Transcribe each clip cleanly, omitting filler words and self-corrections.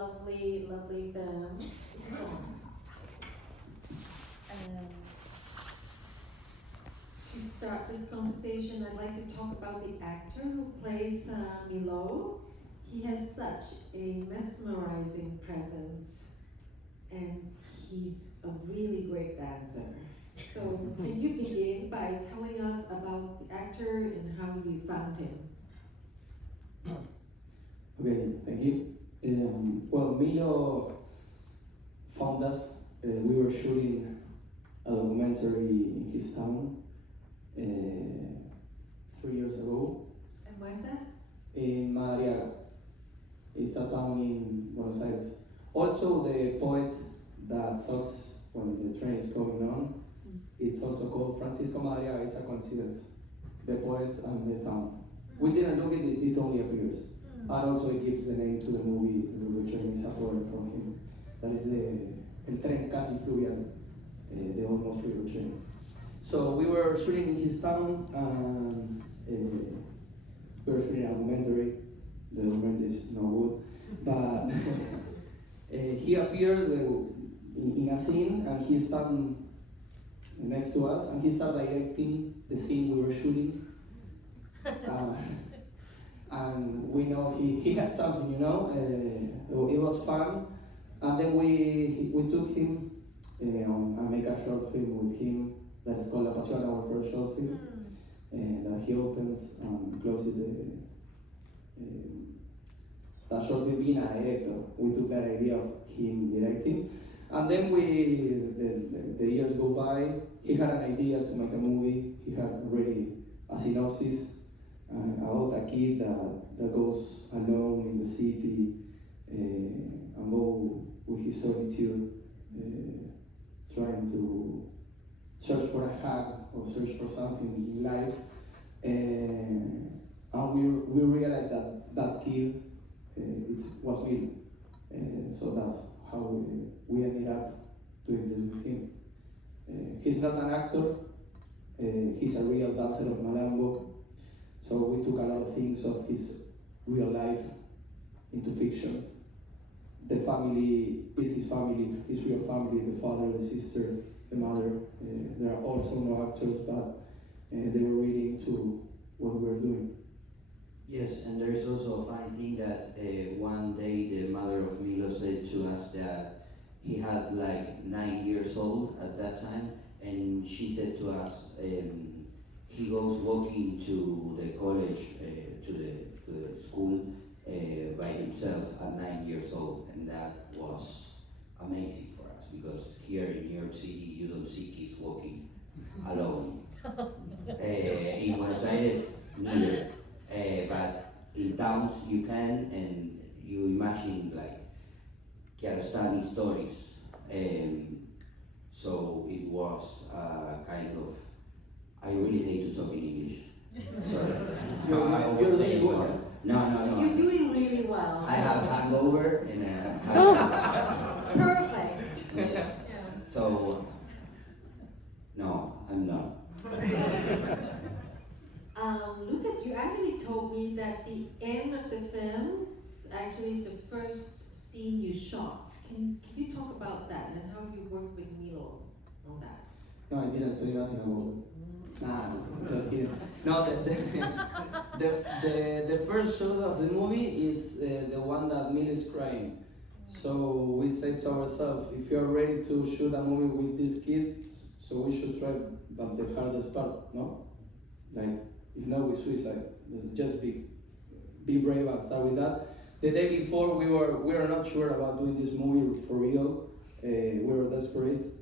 lovely, lovely film. So, to start this conversation, I'd like to talk about the actor who plays Milo. He has such a mesmerizing presence, and he's a really great dancer. So can you begin by telling us about the actor and how you found him? Okay, thank you. Well, Milo found us. We were shooting a documentary in his town 3 years ago. And where's that? In Madariaga. It's a town in Buenos Aires. Also, the poet that talks when the train is going on, it's also called Francisco Madariaga. It's a coincidence. The poet and the town. We didn't look at it, it only appears. And also it gives the name to the movie. The train is a poem from him. That is the Tren casi Fluvial, the almost river train. So we were shooting in his town, and we were shooting a documentary. The documentary is no good, but he appeared in a scene, and he started next to us, and he started directing the scene we were shooting. And we know he had something, you know. It was fun, and then we took him and make a short film with him that is called La Pasión, our first short film, that he opens and closes that short film being a director. We took that idea of him directing, and then the years go by. He had an idea to make a movie. He had already a synopsis about a kid that goes alone in the city and go with his solitude, trying to search for a hug or search for something in life. And we realized that kid it was Milo. So that's how we ended up doing this with him. He's not an actor. He's a real dancer of Malambo. So we took a lot of things of his real life into fiction. The family is his family, his real family, the father, the sister, the mother. There are also no actors, but they were really into what we were doing. Yes, and there is also a funny thing that one day the mother of Milo said to us that he had like 9 years old at that time, and she said to us, he goes walking to the college, to the school by himself at 9 years old, and that was amazing for us because here in New York City you don't see kids walking alone. In Buenos Aires, neither, but in towns you can, and you imagine like Kiarostami stories. So it was kind of. I really hate to talk in English. Sorry. You're doing well. No. You're doing really well. I have hangover and Perfect. yes. So no, I'm not. Lucas, you actually told me that the end of the film is actually the first scene you shot. Can you talk about that and how you worked with Milo on that? No, I didn't say nothing about it. Nah, just kidding. No, the first shot of the movie is the one that Milo is crying. So we said to ourselves, if you're ready to shoot a movie with this kid, so we should try but the hardest part, no? Like, if not with suicide, just be brave and start with that. The day before, we were not sure about doing this movie for real. We were desperate.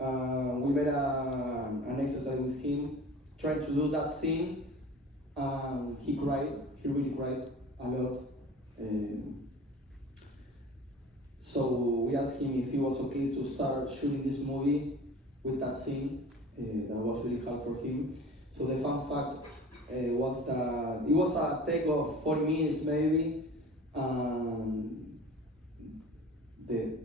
We made an exercise with him, trying to do that scene. He cried. He really cried a lot. So we asked him if he was okay to start shooting this movie with that scene. That was really hard for him. So the fun fact was that it was a take of 40 minutes maybe. The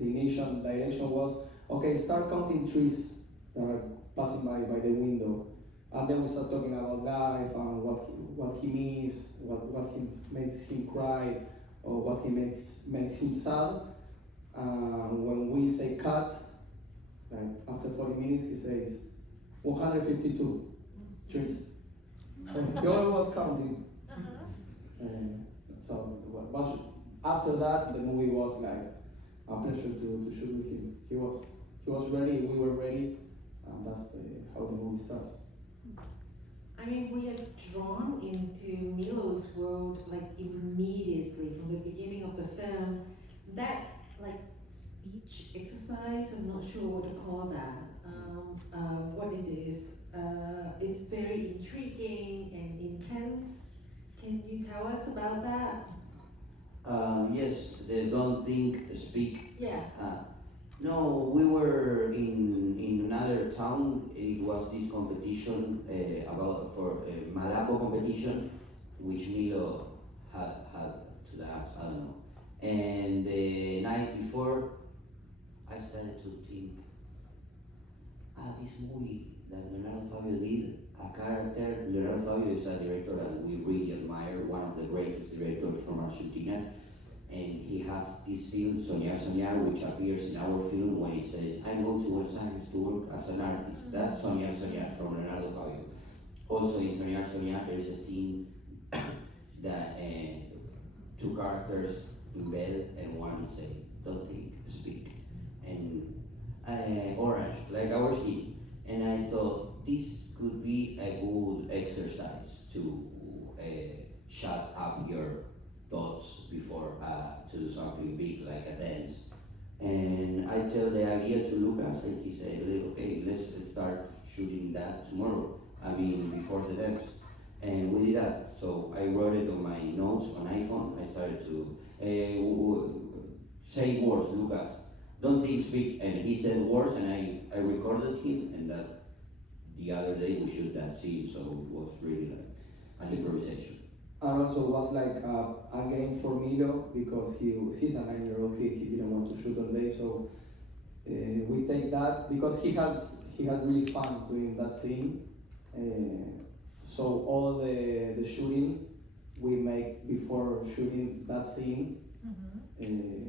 initial direction was, okay, start counting trees that are passing by the window. And then we start talking about life and what he means, what makes him cry, or what he makes him sad. When we say cut, like after 40 minutes, he says 152 trees. He always was counting. So but after that, the movie was like a pleasure to shoot with him. He was ready, we were ready, and that's how the movie starts. I mean, we are drawn into Milo's world like immediately from the beginning of the film. That like speech exercise, I'm not sure what to call that. What it is. It's very intriguing and intense. Can you tell us about that? Yes, they don't think, speak. Yeah. No, we were in another town. It was this competition for Malaco competition, which Milo had to dance. I don't know. And the night before, I started to think, this movie that Leonardo Fabio did, a character. Leonardo Fabio is a director that we really admire, one of the greatest directors from Argentina. And he has this film, Soñar Soñar, which appears in our film when it says, I'm going to Buenos Aires to work as an artist. That's Soñar Soñar from Leonardo Fabio. Also in Soñar Soñar, there's a scene that two characters in bed and one is saying, don't think, speak. And orange, like our scene. And I thought this could be a good exercise to shut up your thoughts before to do something big like a dance. And I tell the idea to Lucas and he said, okay, let's start shooting that tomorrow. I mean, before the dance. And we did that. So I wrote it on my notes on iPhone. I started to say words, Lucas. Don't think, speak. And he said words and I recorded him and that the other day we shoot that scene. So it was really like an improvisation. And also was like a game for Milo because he's a 9-year-old kid. He didn't want to shoot all day, so we take that because he had really fun doing that scene. So all the shooting we make before shooting that scene,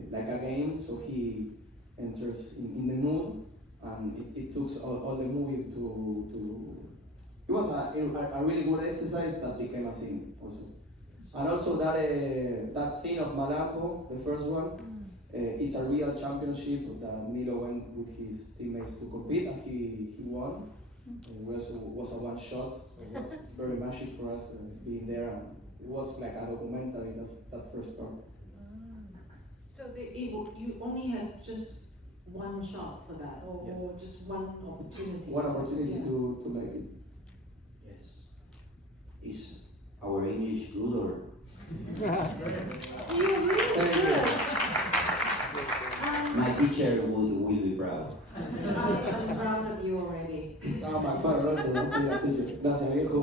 like a game. So he enters in the mood, and it took all the movie to. It was a really good exercise that became a scene also. And also that scene of Malaco, the first one, is a real championship that Milo went with his teammates to compete and he won. It was a one shot. It was very magic for us being there, and it was like a documentary, that first part. So you only had just one shot for that, or just one opportunity? One opportunity to make it. Yes. Is our English good or? You're really good. My teacher will be proud. I'm proud of you already. No, my father also don't be a teacher. Gracias, viejo.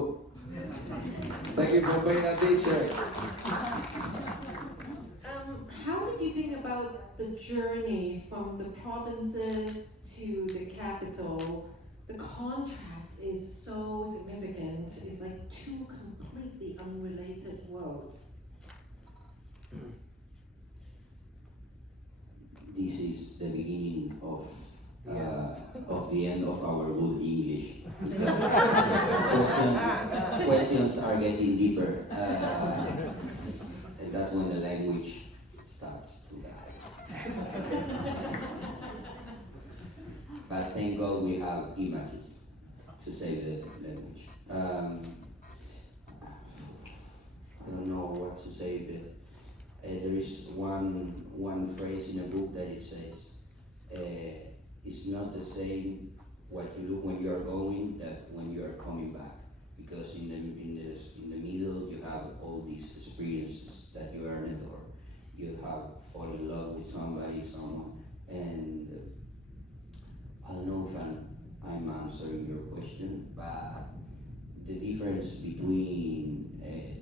Thank you for being a teacher. How did you think about the journey from the provinces to the capital? The contrast is so significant. It's like two completely unrelated worlds. This is the beginning of the end of our good English. Questions are getting deeper. And that's when the language starts to die. But thank God we have images to save the language. I don't know what to say. There is one phrase in a book that it says, it's not the same what you look when you are going that when you are coming back, because in the middle you have all these experiences that you earned, or you have fall in love with someone, and I don't know if I'm answering your question, but the difference between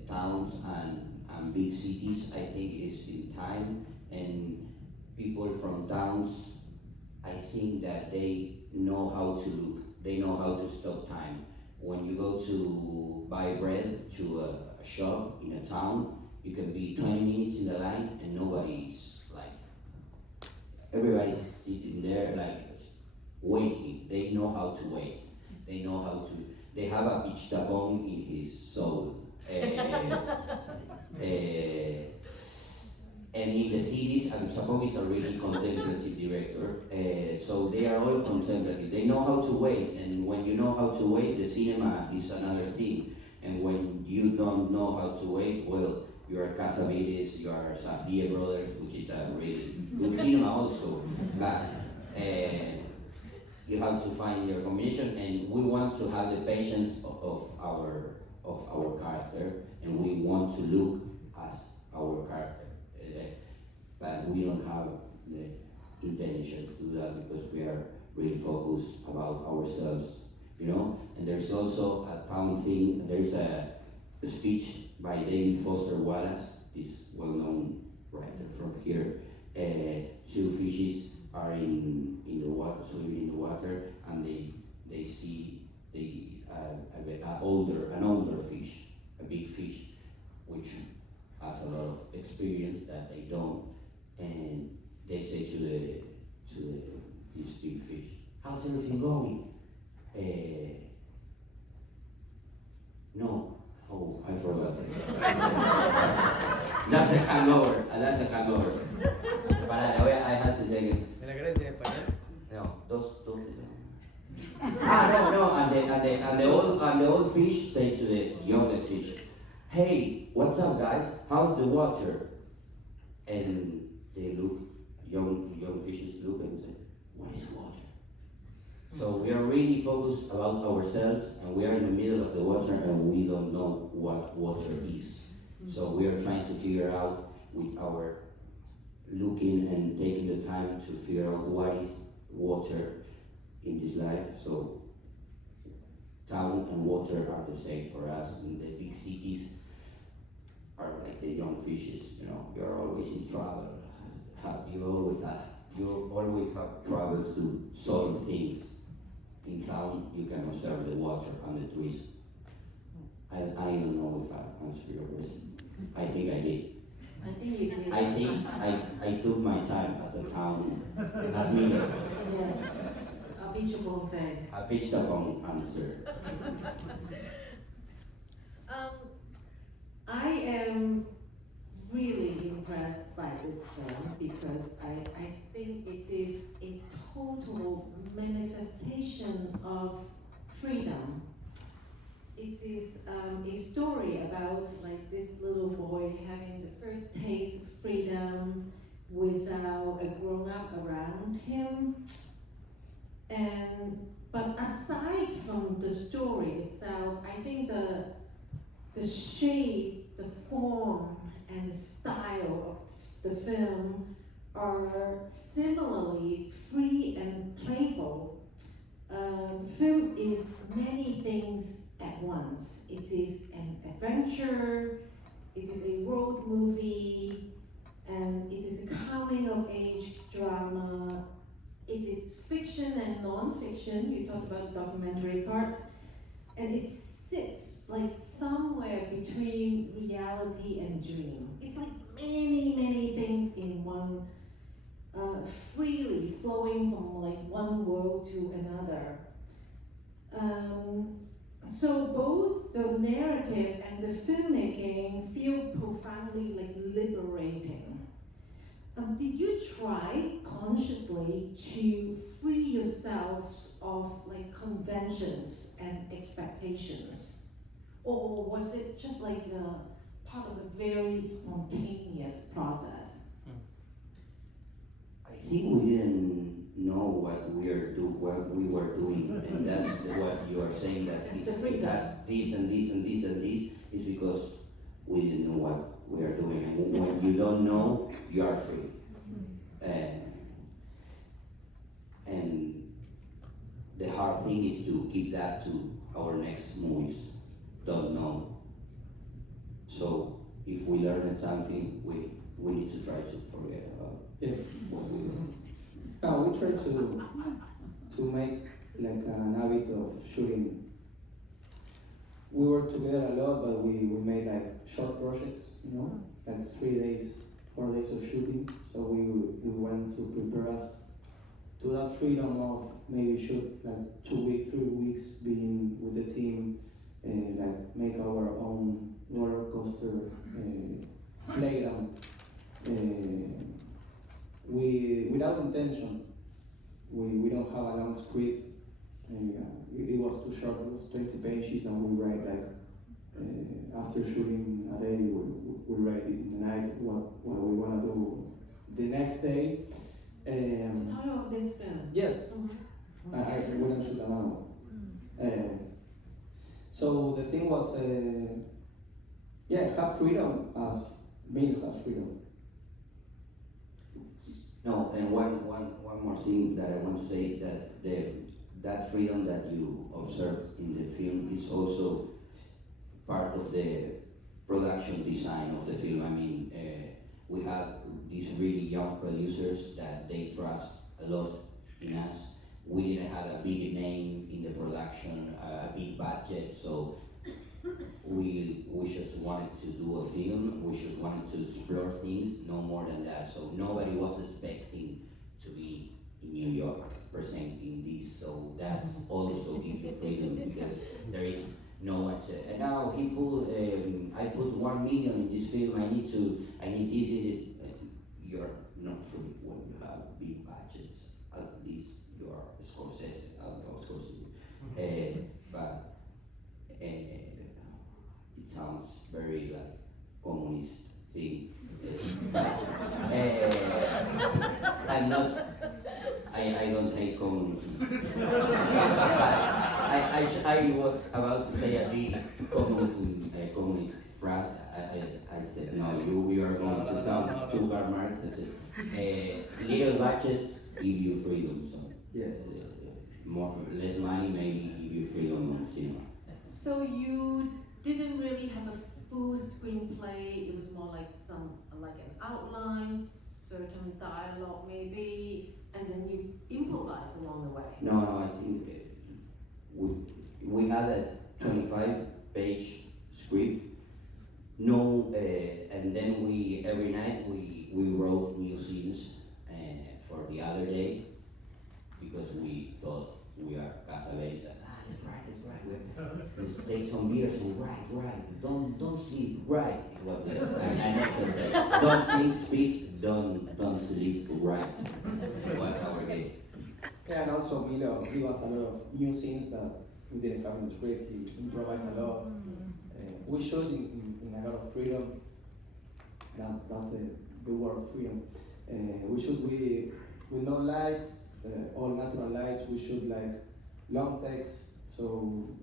towns and big cities, I think it is in time, and people from towns, I think that they know how to look, they know how to stop time. When you go to buy bread to a shop in a town, You can be 20 minutes in the line and nobody's like, everybody's sitting there like waiting. They know how to wait. They know how to, they have a pitch tapon in his soul. And in the cities, Chapon is a really contemplative director, so they are all contemplative. They know how to wait, and when you know how to wait, the cinema is another thing. And when you don't know how to wait, well, you are Casavides, you are Safdie Brothers, which is a really good cinema also. But you have to find your combination, and we want to have the patience of our character, and we want to look as our character. But we don't have the intelligence to do that because we are really focused about ourselves, you know. And there's also a town thing. There's a speech by David Foster Wallace, this well-known writer from here. Two fishes are in the water, swimming in the water, and they see an older fish, a big fish, which has a lot of experience that they don't, and they say to this big fish, "How's everything going?" No, oh, I forgot. That's the hangover. That's the hangover. Para, I had to take it. ¿Me la querés en español? No, dos. And the old fish say to the youngest fish, "Hey, what's up, guys? How's the water?" And they look, young fishes look and say, "What is water?" So we are really focused about ourselves, and we are in the middle of the water, and we don't know what water is. So we are trying to figure out with our looking and taking the time to figure out what is water in this life. So town and water are the same for us. In the big cities are like the young fishes, you know, you're always in trouble. You always have troubles to solve things. In town, you can observe the water and the trees. I don't know if I answered your question. I think I did. I think you did. I think I took my time as a town, as Milo. Yes, a beachable thing. I pitched upon answer. I am really impressed by this film because I think it is a total manifestation of freedom. It is a story about like this little boy having the first taste of freedom without a grown-up around him. But aside from the story itself, I think the shape, the form, and the style of the film are similarly free and playful. The film is many things at once. It is an adventure, it is a road movie, and it is a coming-of-age drama. It is fiction and non-fiction. You talked about the documentary part, and it sits like somewhere between reality and dream. It's like many things in one, freely flowing from like one world to another. So both the narrative and the filmmaking feel profoundly like liberating. Did you try consciously to free yourselves of like conventions and expectations? Or was it just like part of a very spontaneous process? I think we didn't know what we were doing, and that's what you are saying, that it has this and this and this and this, is because we didn't know what we are doing. And when you don't know, you are free. And the hard thing is to keep that to our next movies. Don't know. So if we learn something, we need to try to forget about what we learned. No, we try to make like an habit of shooting. We work together a lot, but we made like short projects, you know. like 3 days, 4 days of shooting. So we went to prepare us to that freedom of maybe shoot like 2 weeks, 3 weeks being with the team, like make our own roller coaster playground. We without intention, we don't have a long script. It was too short. It was 20 pages, and we write like after shooting a day, we write it in the night what we want to do the next day. We're talking about this film. Yes, Mm-hmm. I wouldn't shoot an hour. So the thing was, have freedom as Milo has freedom. No, and one more thing that I want to say, that that freedom that you observed in the film is also part of the production design of the film. I mean, we have these really young producers that they trust a lot in us. We didn't have a big name in the production, a big budget, so we just wanted to do a film. We just wanted to explore things, no more than that. So nobody was expecting to be in New York presenting this. So that's also give you freedom, because there is no one to. And now he put, I put 1 million in this film. I need it. You're not free when you have big budgets. At least you are Scorsese. I don't know Scorsese, but. It sounds very like communist thing. I'm not. I don't hate communism. I was about to say a big communist phrase. I said no. You are going to sound too barbaric. I said little budgets give you freedom. So Yes. Less money maybe give you freedom on cinema. So you didn't really have a full screenplay. It was more like an outline, certain dialogue maybe, and then you improvise along the way. No, I think we had a 25-page script. No, and then every night we wrote new scenes for the other day, because we thought we are Casavetes. Let's write. Let's take some beers and write. Don't sleep, write. It was an exercise. Don't think, speak. Don't sleep, write. It was our game. Yeah, and also Milo gave us a lot of new scenes that we didn't have in the script. He improvised a lot. We showed in a lot of freedom. That's the word, freedom. We shoot with no lights, all natural lights. We shoot like long text, so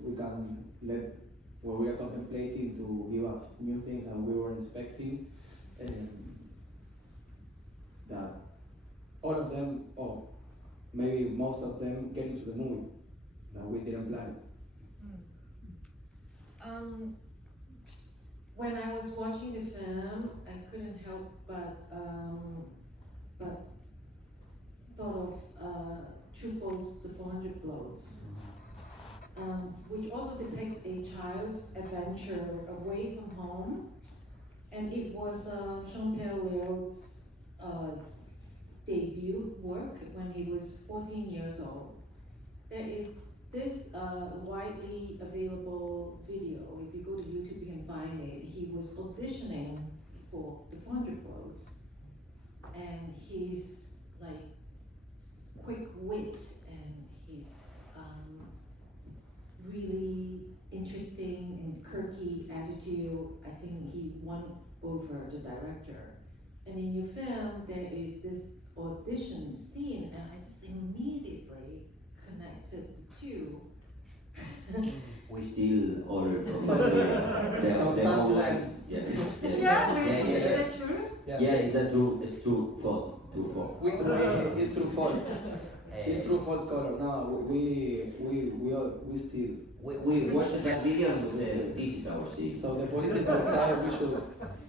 we can let what we are contemplating to give us new things, and we were inspecting that all of them, or maybe most of them, get into the movie that we didn't plan. When I was watching the film, I couldn't help but thought of Truffaut's The 400 Blows, which also depicts a child's adventure away from home, and it was Jean-Pierre Léaud's debut work when he was 14 years old. There is this widely available video. If you go to YouTube, you can find it. He was auditioning for The 400 Blows, and his like quick wit and his really interesting and quirky attitude, I think he won over the director. And in your film, there is this audition scene, and I just immediately connected the two. We still order from the moment. Yes. Yeah, really? Yeah. Is that true? Yeah, is that true? It's true. Fault. It's true fault. It's true false color. No, we still. We watched that video and we said, this is our city. So the police is outside. We should.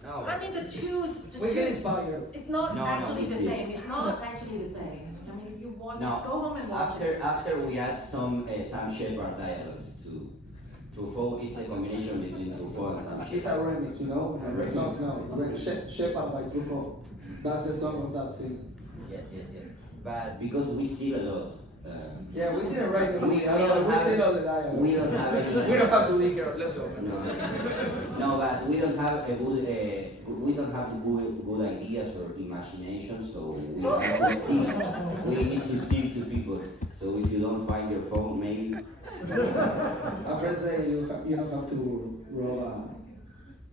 No. I mean, the two. We get inspired. It's not actually the it's same. It's not actually the same. I mean, if you want, No. go home and watch it. After we add some Sam Shepard dialogues too. Truffaut is a combination between Truffaut and some It's a remix, you know? A remix. Song, no, Shepherd by Truffaut. That's the song of that scene. Yes. But because we steal a lot. Yeah, we didn't write the movie. We don't have steal all the dialogue. We don't have any. We don't have to be careful. Let's go. No, but we don't have a good. We don't have good ideas or imagination, so we have to steal. We need to steal to people. So if you don't find your phone, maybe. A friend say you don't have to rob a.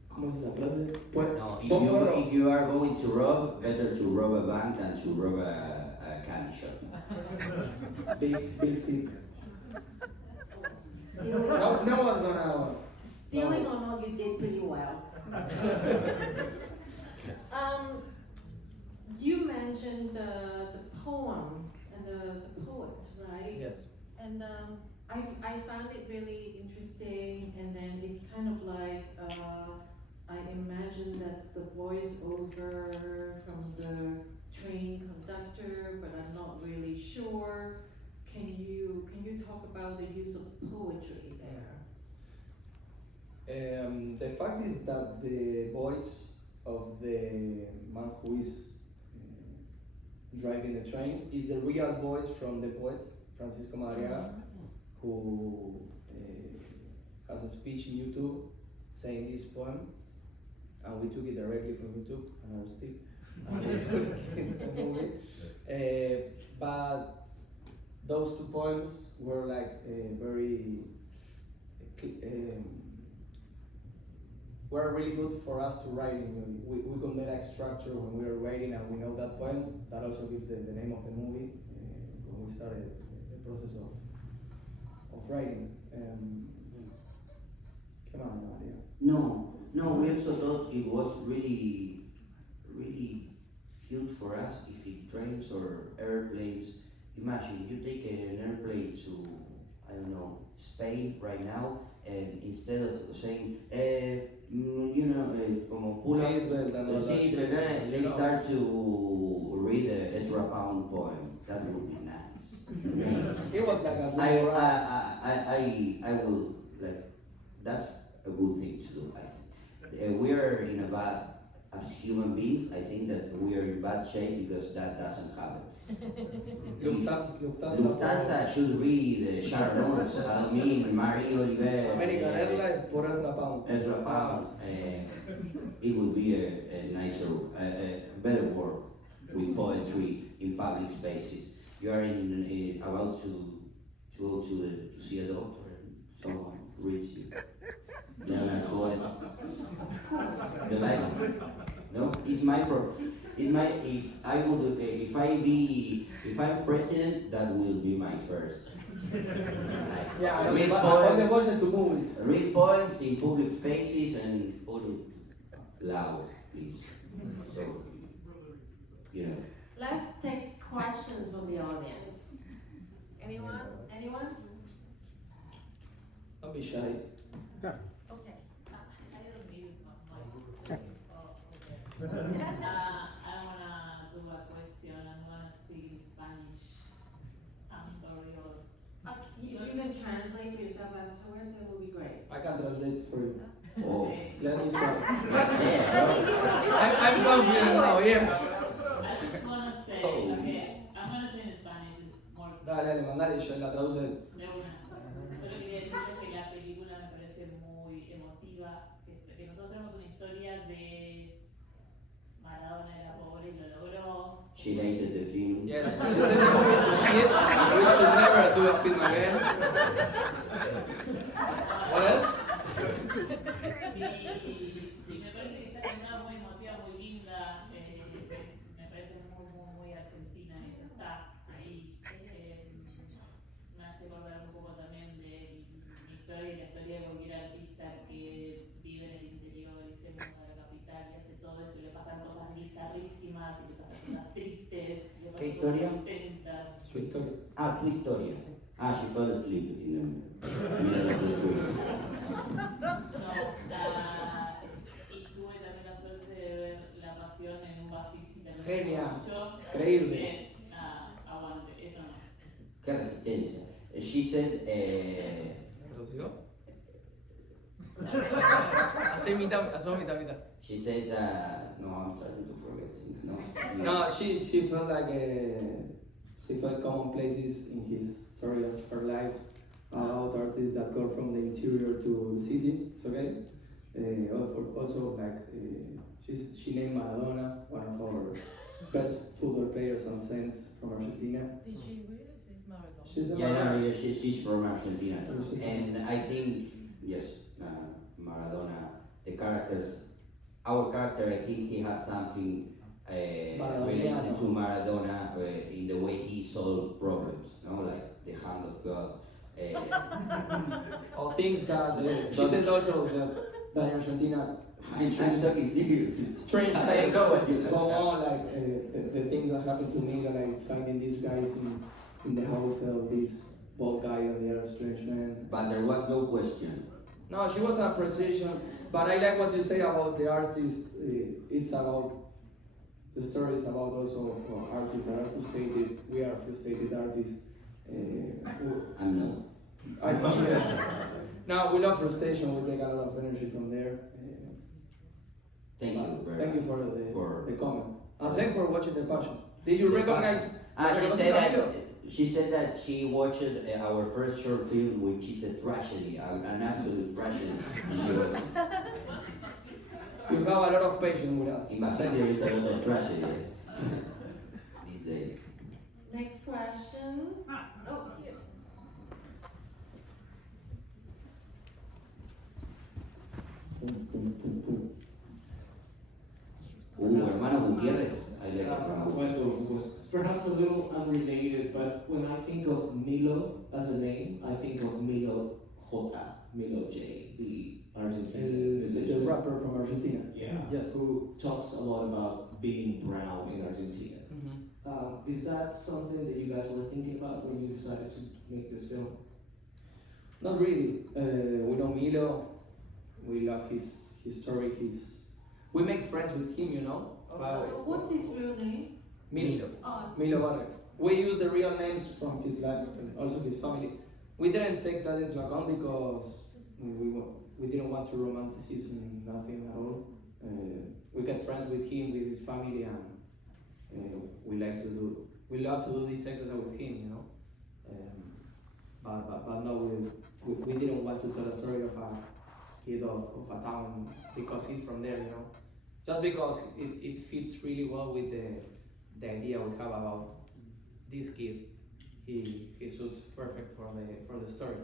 ¿Cómo es esa frase? No, if you are going to rob, better to rob a bank than to rob a candy shop. Big thief. No one's gonna. Stealing or not, you did pretty well. You mentioned the poem and the poet, right? Yes. And I found it really interesting, and then it's kind of like I imagine that's the voiceover from the train conductor, but I'm not really sure. Can you talk about the use of poetry there? The fact is that the voice of the man who is driving the train is the real voice from the poet Francisco Madariaga, who has a speech in YouTube saying this poem, and we took it directly from YouTube, another stick, and we put it in the movie. But those two poems were like very were really good for us to writing. We could make like structure when we were writing, and we know that poem. That also gives the name of the movie when we started the process of writing. Come on, Maria. No, we also thought it was really cute for us if it trains or airplanes. Imagine you take an airplane to, I don't know, Spain right now, and instead of saying, como pura, they start to read a Ezra Pound poem. That would be nice. It was like a I will, like, that's a good thing to do, I think. We are in a bad, as human beings, I think that we are in bad shape because that doesn't happen. Lufthansa should read Sharon, Marie Oliver, American Airlines por Ezra Pound. It would be a nicer, a better work with poetry in public spaces. You are about to go to see a doctor and someone reads you. Then I poet. The life. No, it's my if I'm president, that will be my first. Yeah, read poems to movies. Read poems in public spaces and put it loud, please. So, you know. Let's take questions from the audience. Anyone? Don't be shy. Okay. I don't need my mic. I wanna do a question. I'm gonna speak in Spanish. I'm sorry. You can translate for yourself afterwards, it will be great. I can translate for you. Oh. Let me try. Yeah. I'm confident now, yeah. I just wanna say, okay, I'm gonna say in Spanish. It's more. Dale, mandale, yo la traduce. De una. Solo quería decirles que la película me parece muy emotiva. Que nosotros tenemos una historia de Maradona era pobre y lo logró. She hated the film. Yes, she said the movie is a shit, we should never do a film again. What else? Sí, me parece que está cantada muy emotiva, muy linda. Me parece muy argentina, eso está ahí. Me hace acordar un poco también de mi historia y la historia de cualquier artista que vive en el interior y se muda a la capital y hace todo eso y le pasan cosas bizarrísimas y le pasan cosas tristes y le ¿Qué pasan historia? cosas contentas. Su historia. Ah, tu historia. Ah, she fell asleep in the middle of the screen. Y tuve también la suerte de ver La Pasión en un Bafisi también. Genial. Mucho. Increíble. Aguante, eso no. Qué resistencia. She said, ¿Traducido? Say mitad, hacemos mitad, mitad. She said that, no, I'm starting to forget things. No, No, she felt like she felt common places in his story of her life about artists that go from the interior to the city. It's okay. Also, like she named Maradona, one of our best football players and saints from Argentina. Did she really say Maradona? She's a yeah, she's from Argentina. And I think, yes, Maradona, the characters, our character, I think he has something related to Maradona in the way he solved problems, no? Like the hand of God. Or things that she said also that in Argentina, I'm talking serious. strange things go on, like the things that happened to me, like finding these guys in the hotel, this bald guy and the other strange man. But there was no question. No, she was a precision, but I like what you say about the artist. It's about the story is about also artists that are frustrated. We are frustrated artists. I'm not. Now we love frustration. We take a lot of energy from there. Thank you very Thank you much for the comment. And thanks for watching The Passion. Did you recognize? She said that she watched our first short film, which is a tragedy, an absolute tragedy. And she was, You have a lot of patience with us. in my family there is a lot of tragedy these days. Next question. Oh, here. Hermano Gutiérrez, I like Perhaps a little unrelated, but when I think of Milo as a name, I think of Milo J, the Argentine The musician. rapper from Argentina. Yeah, Yes. who talks a lot about being brown in Argentina. Is that something that you guys were thinking about when you decided to make this film? Not really. We know Milo. We love his story. We make friends with him, you know. What's his real name? Milo. Oh, it's Milo Barre. We use the real names from his life and also his family. We didn't take that into account because we didn't want to romanticize nothing at all. We get friends with him, with his family, and we love to do this exercise with him, you know. But no, we didn't want to tell a story of a kid of a town because he's from there, you know. Just because it fits really well with the idea we have about this kid. He suits perfect for the story.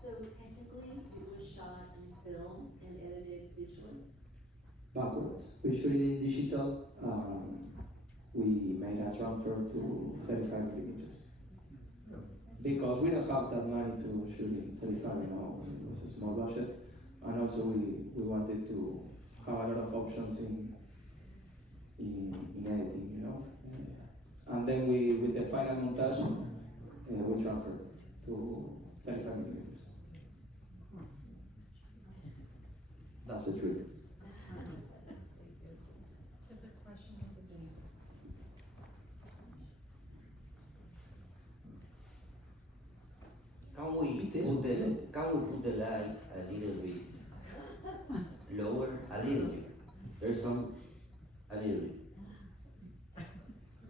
So technically, it was shot in film and edited digitally? Backwards. We shoot it in digital. We made a transfer to 35 millimeters. Because we don't have that money to shoot in 35, you know, it was a small budget. And also we wanted to have a lot of options in editing, you know. And then with the final montage, we transferred to 35 millimeters. That's the trick. There's a question over there. Can we put the light a little bit lower? A little bit. There's some, a little bit.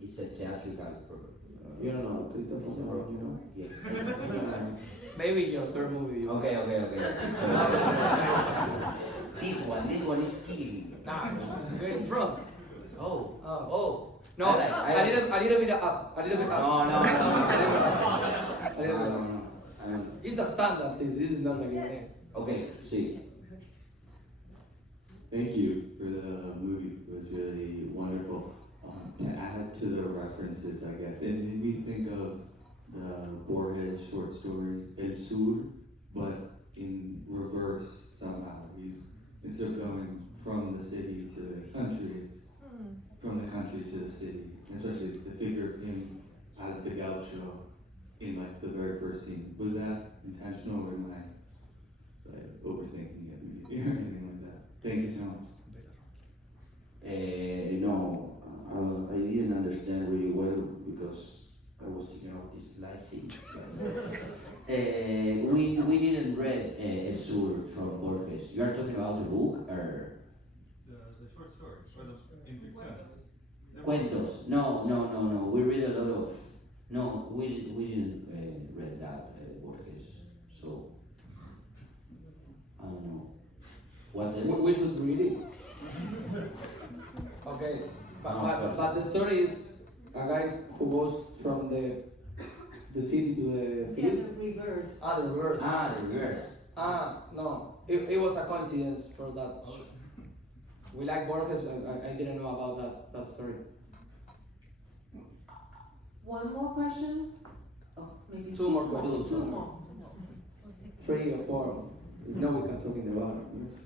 It's a theatrical program. You don't know Christopher Nolan, you know? Yeah. Maybe your third movie. You Okay. This one is killing me. Nah, go in front. Oh. No, I like- a little bit up. A little bit up. No. A little bit up. No. It's a standard. This is not like your name. Okay, see. Thank you for the movie. It was really wonderful. To add to the references, I guess, it made me think of the Borges short story El Sur, but in reverse somehow. Instead of going from the city to the country, it's from the country to the city. Especially the figure of him as the gaucho in like the very first scene. Was that intentional, or am I like overthinking it maybe, or anything like that? Thank you so much. No, I didn't understand really well because the short story or the in ficciones. Cuentos. No. We read a lot of. No, we didn't read that Borges. So I don't know. What else? We should read it. Okay, but the story is a guy who goes from the city to the Yeah, field. the reverse. The reverse. The reverse. No, it was a coincidence for that. We like Borges. I didn't know about that story. One more question? Oh, maybe Two more questions. Two more. 3 or 4. No, we can talk in the bar. Yes.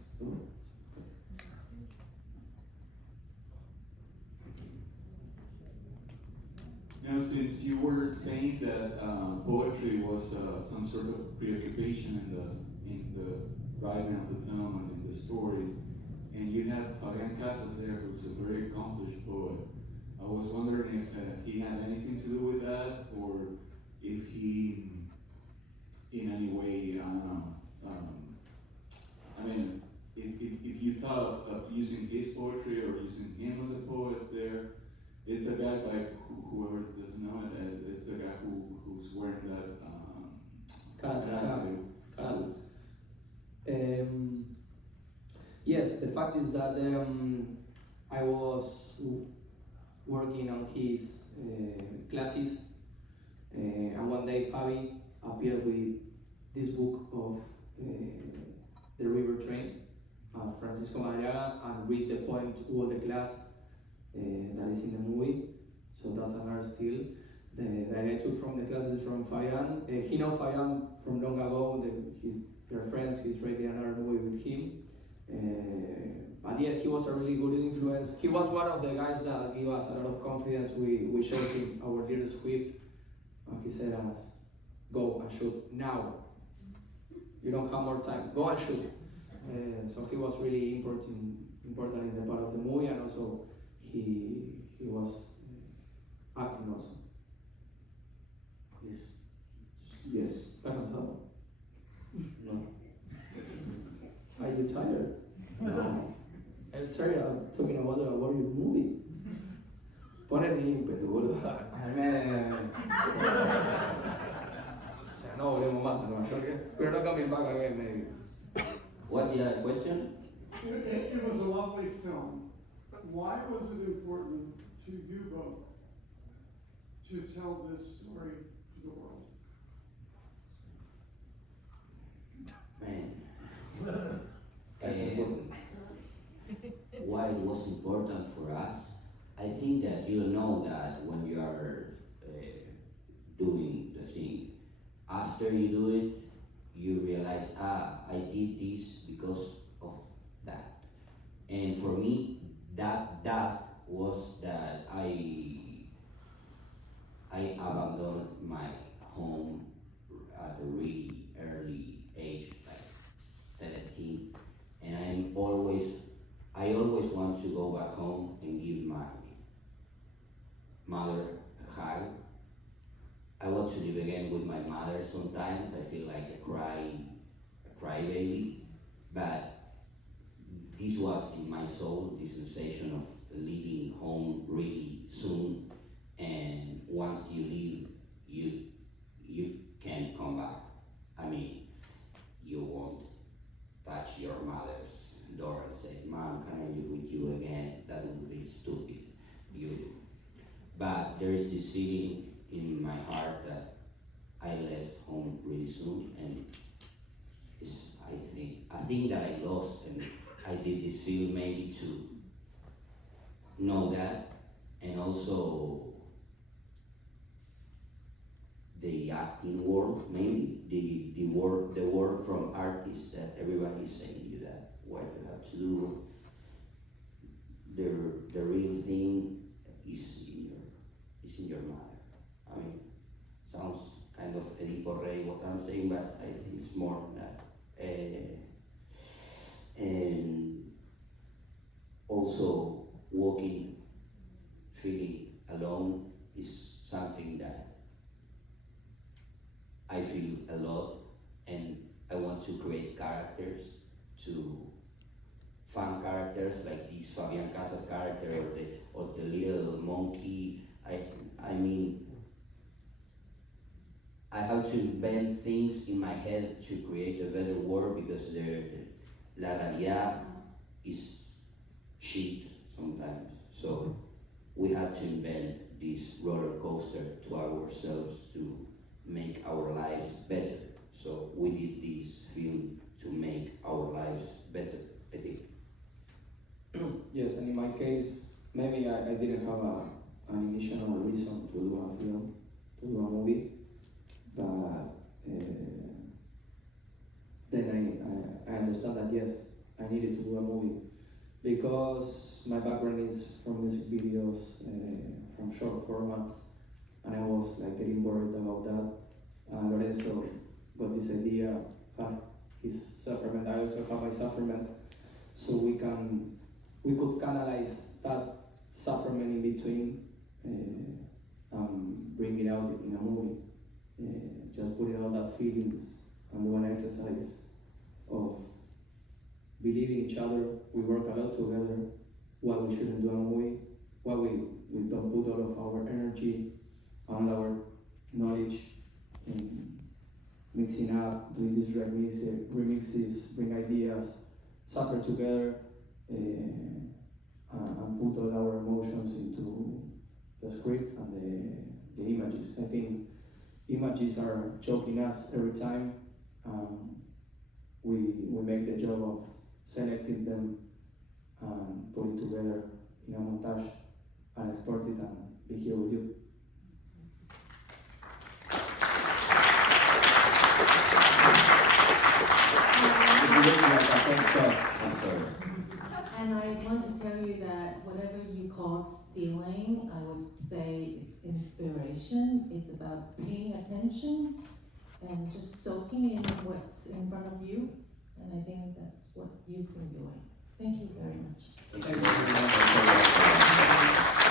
Now, since you were saying that poetry was some sort of preoccupation in the writing of the film and in the story, and you have Fabian Casas there, who's a very accomplished poet, I was wondering if he had anything to do with that, or if he, in any way, I don't know. I mean, if you thought of using his poetry or using him as a poet there. It's a guy, by whoever doesn't know it, it's a guy who's wearing that Yes, the fact is that I was working on his classes, and one day Fabi appeared with this book of the river Tren, Francisco Madariaga, and read the poem to all the class. That is in the movie, so that's another still. That I took from the classes from Fabian. He knows Fabian from long ago. They're friends. He's writing another movie with him. But yeah, he was a really good influence. He was one of the guys that gave us a lot of confidence. We showed him our little script, and he said us, "Go and shoot now. You don't have more time. Go and shoot." So he was really important in the part of the movie, and also. He was acting also. Yes. Yes. ¿Estás cansado? No. Are you tired? No. I'm tired of talking about your movie. Ponele ímpetu, boludo. Ya no volvemos más a Nueva York, pero no coming back again, maybe. What's the question? It was a lovely film. Why was it important to you both to tell this story to the world? Man. Why it was important for us? I think that you know that when you are doing the thing, after you do it, you realize, I did this because of that. And for me, that was that I abandoned my home at a really early age, like 17, and I always want to go back home and give my mother a hug. I want to live again with my mother sometimes. I feel like a crybaby, but this was in my soul, this sensation of leaving home really soon, and once you leave, you can't come back. I mean, you won't touch your mother's door and say, "Mom, can I live with you again?" That would be stupid. But there is this feeling in my heart that I left home really soon, and it's, I think that I lost, and I did this film maybe to know that, and also the acting world, maybe the word from artists that everybody is saying you that what you have to do. The real thing is in your mother. I mean, sounds kind of ediporre what I'm saying, but I think it's more than that. And also walking, feeling alone is something that I feel a lot, and I want to create characters, to fun characters like have to invent things in my head to create a better world because la realidad is shit sometimes. So we had to invent this roller coaster to ourselves to make our lives better. So we did this film to make our lives better, I think. Yes, and in my case, maybe I didn't have an initial reason to do a film, to do a movie, but then I understand that yes, I needed to do a movie because my background is from music videos, from short formats, and I was like getting worried about that. Lorenzo got this idea, had his sufferment, I also have my sufferment, so we could canalize that sufferment in between bring it out in a movie. Just put it out that feelings and do an exercise of believing each other. We work a lot together. Why we shouldn't do a movie? Why we don't put all of our energy and our knowledge in mixing up, doing these remixes, bring ideas, suffer together, and put all our emotions into the script and the images. I think images are choking us every time. We make the job of selecting them and put it together in a montage and export it and be here with you. I'm sorry. And I want to tell you that whatever you call stealing, I would say it's inspiration. It's about paying attention and just soaking in what's in front of you. And I think that's what you've been doing. Thank you very much. Thank you.